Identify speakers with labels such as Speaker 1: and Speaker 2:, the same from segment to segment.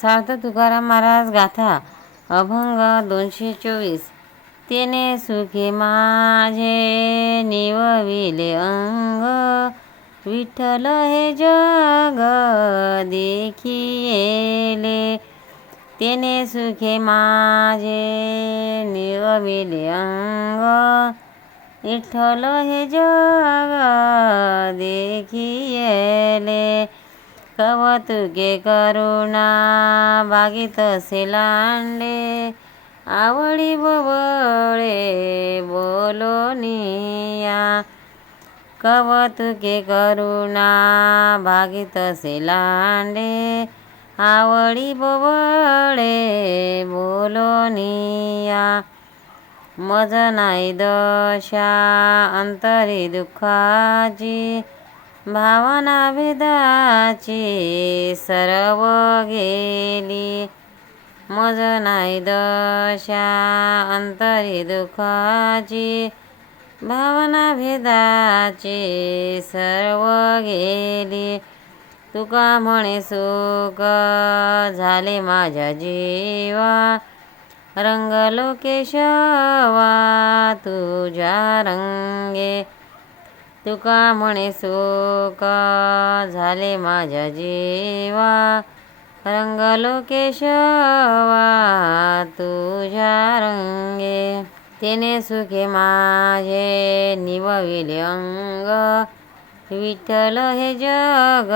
Speaker 1: सार्थ तुकाराम महाराज गाथा अभंग दोनशे चोवीस. तेने सुखे माझे निवविले अंग विठ्ठल हे जग देखिले तेने सुखे माझे निवविले अंग विठ्ठल हे जग देखिले कवतुके करुणा बागीत सिलांडे आवडी बवळे बोलोनिया कवतुके करुणा भागीत सिलांडे आवडी बवळे बोलोनिया मज नाही दशा अंतरी दुःखाची भावना भेदाची सर्व गेली. मज नाही दशा अंतरी दुःखाची. भावना भेदाची सर्व गेली. तुका म्हणे सुख झाले माझ्या जीवा. रंगलो केशवा तुझ्या रंगे. तुका म्हणे सुख झाले माझ्या जीवा रंगलो केशवा तुझ्या रंगे. तेने सुखे माझे निवविले अंग विठ्ठल हे जग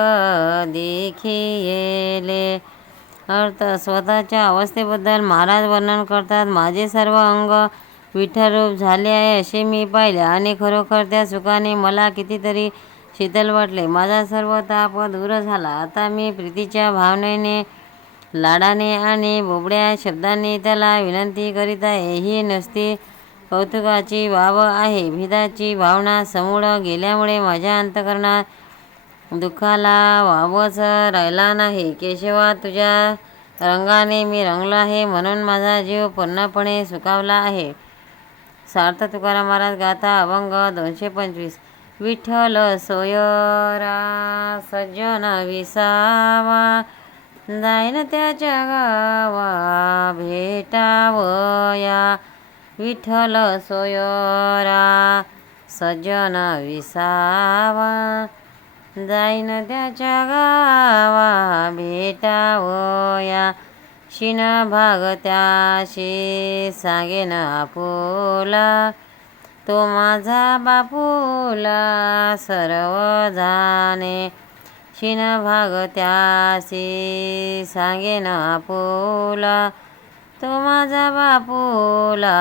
Speaker 1: देखी येले अर्थ स्वतःच्या अवस्थेबद्दल महाराज वर्णन करतात माझे सर्व अंग विठ्ठलरूप झाले आहे असे मी पाहिले आणि खरोखर त्या सुखाने मला कितीतरी शीतल वाटले. माझा सर्व ताप दूर झाला. आता मी प्रीतीच्या भावनेने लाडाने आणि बोबड्या शब्दांनी त्याला विनंती करीत आहे. ही नसती कौतुकाची बाब आहे. भिदाची भावना समूळ गेल्यामुळे माझ्या अंतकरणात दुःखाला वावच राहिला नाही. केशवा तुझ्या रंगाने मी रंगलो आहे म्हणून माझा जीव पूर्णपणे सुखावला आहे. सार्थ तुकाराम महाराज गाथा अभंग दोनशे पंचवीस. विठ्ठल सोयरा सज्जन विसावा. जाईन त्याच्या गावा भेटावया. विठ्ठल सोयरा सज्जन विसावा. जाईन त्याच्या गावा भेटावया. शिन भाग त्याशी सांगेन आपुला तो माझा बापूला सर्व जाणे शिन भाग त्याशी सांगेन आपुला तो माझा बापूला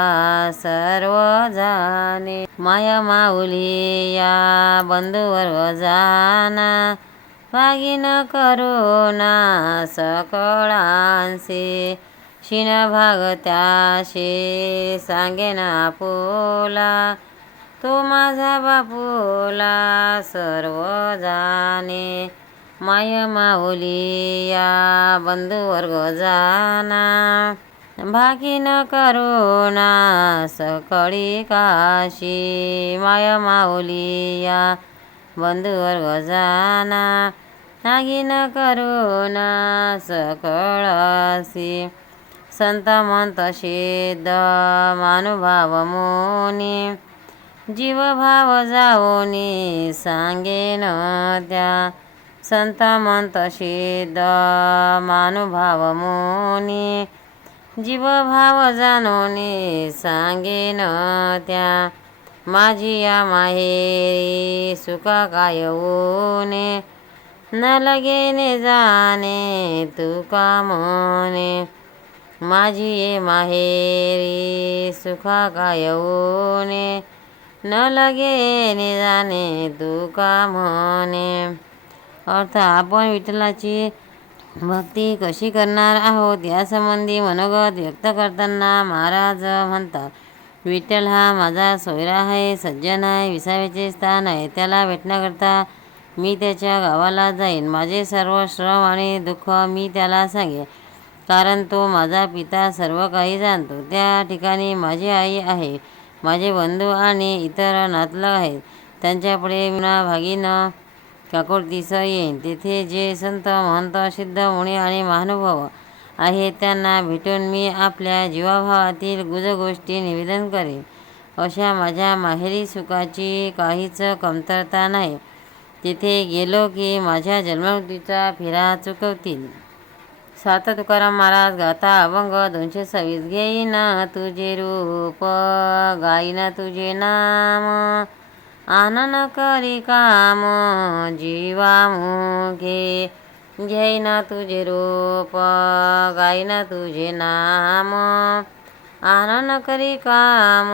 Speaker 1: सर्व जाणे माया माऊली या बंधुवर्ग जाना. वागिन करुणा सकळांशी शिन भागत्याशी सांगेन आपुला तो माझा बापूला सर्व जाणे माय माऊली या बंधुवर्ग जाना. भागिन करुणा सकळी काशी माय माऊली या बंधुवर्ग जाना नागिन करुणा सकळसी संत मंत सिद्ध मानुभाव मोनी जीवभाव जाऊनी सांगेन त्या संत मंत सिद्ध मानुभाव मोनी जीवभाव जाणोनी सांगेन त्या माझी या माहेरी सुका काय ओने न लगेने जाणे तुका म्हणे माझी ये माहेरी सुखा काय ओने न लगेने जाणे तुका म्हणे अर्थ आपण विठ्ठलाची भक्ती कशी करणार आहोत यासंबंधी मनोगत व्यक्त करताना महाराज म्हणतात विठ्ठल हा माझा सोयरा आहे सज्जन आहे विसाव्याचे स्थान आहे. त्याला भेटण्याकरता मी त्याच्या गावाला जाईन. माझे सर्व श्रम आणि दुःख मी त्याला सांगेन. कारण तो माझा पिता सर्व काही जाणतो. त्या ठिकाणी माझी आई आहे. माझे बंधू आणि इतर नातलग आहेत. त्यांच्यापुढे विना भागीनं काकोडतीस येईन. तेथे जे संत महंत सिद्ध मुनी आणि महानुभाव आहे त्यांना भेटून मी आपल्या जीवाभावातील गुजगोष्टी निवेदन करेन. अशा माझ्या माहेरी सुखाची काहीच कमतरता नाही. तिथे गेलो की माझ्या जन्मवृत्तीचा फिरा चुकवतील. सात तुकाराम महाराज गाता अभंग दोनशे सव्वीस घेईन तुझे रूप गाईन तुझे नाम. आनन करी काम जीवा मुखे घेईन तुझे रूप गायना तुझे नाम आनन करी काम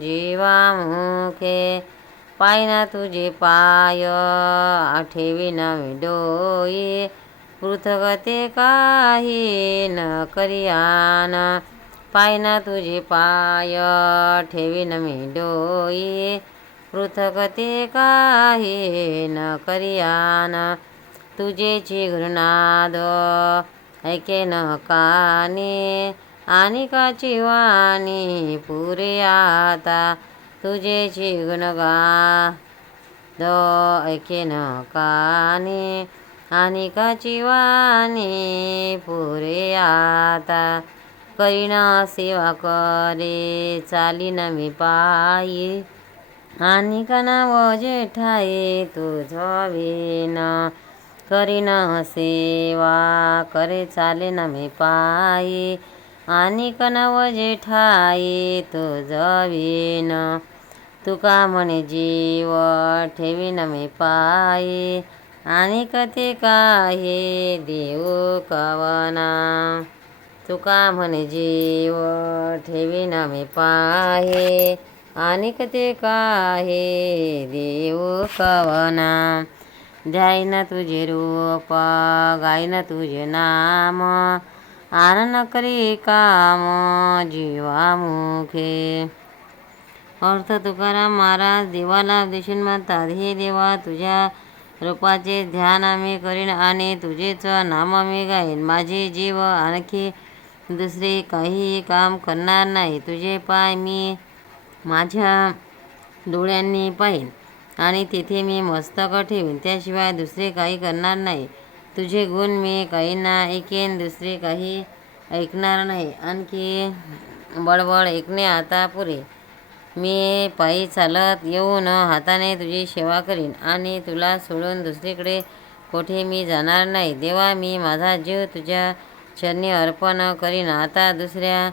Speaker 1: जीवा मुखे पायना तुझे पाय ठेवीन मी डोई पृथगते काही न करियान पायना तुझे पाय ठेवीन मी डोई पृथगते काही न करियान तुझे घृणाद ऐके न कानी. आणि काची वाणी पुरे आता तुझेची गुणगा द ऐके न कानी. आणि काची वाणी पुरे आता करीना सेवा करे चालीन मी पायी. आणि कनाव जेठाई तुझ विन करीन सेवा करे चालेन मी पायी. आणि कनव जेठाई तुझ विन तुका म्हणे जीव ठेवीन मी पायी. आणि कते काही देऊ कवना. तुका म्हणे जीव ठेवीन मी पाहे आणि कते काही देऊ कवना. ध्यायन तुझे रूप गायन तुझे नाम. आनन करी काम जीवामुखे. अर्थ तुकाराम महाराज देवाला देशील म्हणतात हे देवा तुझ्या रूपाचे ध्यान आम्ही करीन आणि तुझेच नाम मी गाईन. माझे जीव आणखी दुसरे काही काम करणार नाही. तुझे पाय मी माझ्या डोळ्यांनी पाहीन. आणि तेथे मी मस्तक ठेवीन. त्याशिवाय दुसरे काही करणार नाही. तुझे गुण मी काहींना ऐकेन दुसरे काही ऐकणार नाही. आणखी बडबड ऐकणे आता पुरे. मी पायी चालत येऊन हाताने तुझी सेवा करीन आणि तुला सोडून दुसरीकडे कोठे मी जाणार नाही. देवा मी माझा जीव तुझ्या चरणी अर्पण करीन. आता दुसऱ्या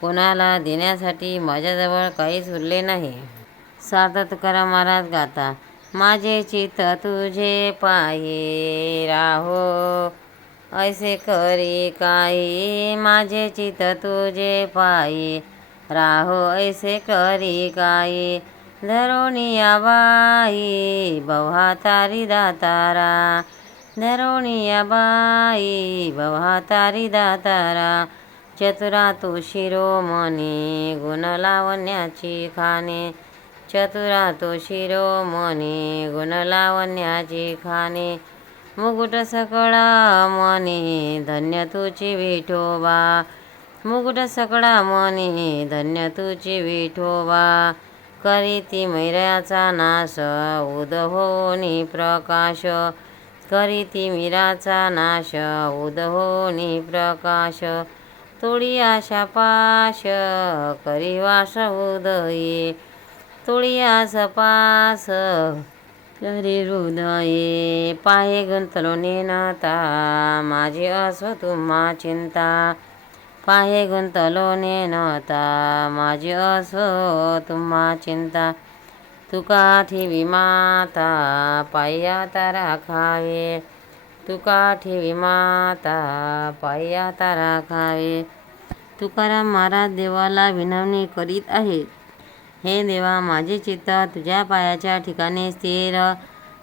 Speaker 1: कोणाला देण्यासाठी माझ्याजवळ काहीच उरले नाही. सात तुकाराम महाराज गाता माझे चित्त तुझे पाये राहो. ऐसे करी काही माझे चित्त तुझे पायी राहो. ऐसे करी काही धरोणिया बाई बव्हा तारी दातारा. धरोणिया बाई बव्हा तारी दातारा. चतुरा तू शिरोमणी गुण लावण्याची खाणे. चतुरातो शिरोमणी गुण लावण्याची खाणे मुकुट सकळा मनी धन्य तुची विठोबा मुकुट सकळा मनी धन्य तुची विठोबा करीती मैराचा नाश उद होनी प्रकाश करीती मीराचा नाश उद होनी प्रकाश तोडी आशा पाश करी वास उदये तुळिया आस तरी हृदये पाये गुंतलो नेनता. माझी असो तुम्हा चिंता. पाये गुंतलो नेनता. माझी असो तुम्हा चिंता. तुका ठेवी माता पाय्या तारा खावे तुका ठेवी माता पाय्या तारा खावे तुकाराम महाराज देवाला विनवणी करीत आहे हे देवा माझे चित्त तुझ्या पायाच्या ठिकाणी स्थिर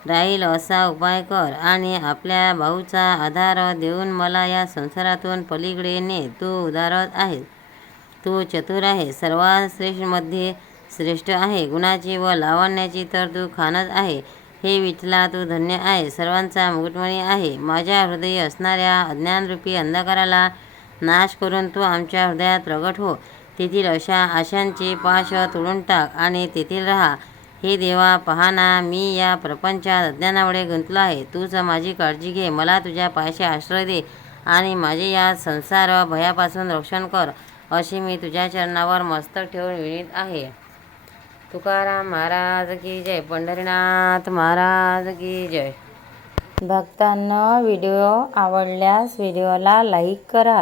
Speaker 1: राहील असा उपाय कर आणि आपल्या भाऊचा आधार देऊन मला या संसारातून पलीकडे ने. तू उदारत आहेस. तू चतुर आहे सर्वात श्रेष्ठमध्ये श्रेष्ठ आहे. गुणाची व लावण्याची तर तू खानच आहे. हे विठला तू धन्य आहे सर्वांचा मुकुटमणी आहे. माझ्या हृदयी असणाऱ्या अज्ञानरूपी अंधकाराला नाश करून तू आमच्या हृदयात प्रगट हो. तेथील अशा आशांचे पाश तोडून टाक आणि तेथील राहा. हे देवा पहाना मी या प्रपंचात अज्ञानामुळे गुंतलो आहे. तूच माझी काळजी घे. मला तुझ्या पायाशी आश्रय दे आणि माझे या संसार भयापासून रक्षण कर अशी मी तुझ्या चरणावर मस्तक ठेवून विणीत आहे. तुकाराम महाराज की जय. पंढरीनाथ महाराज की जय.
Speaker 2: भक्तांना व्हिडिओ आवडल्यास व्हिडिओला लाईक करा.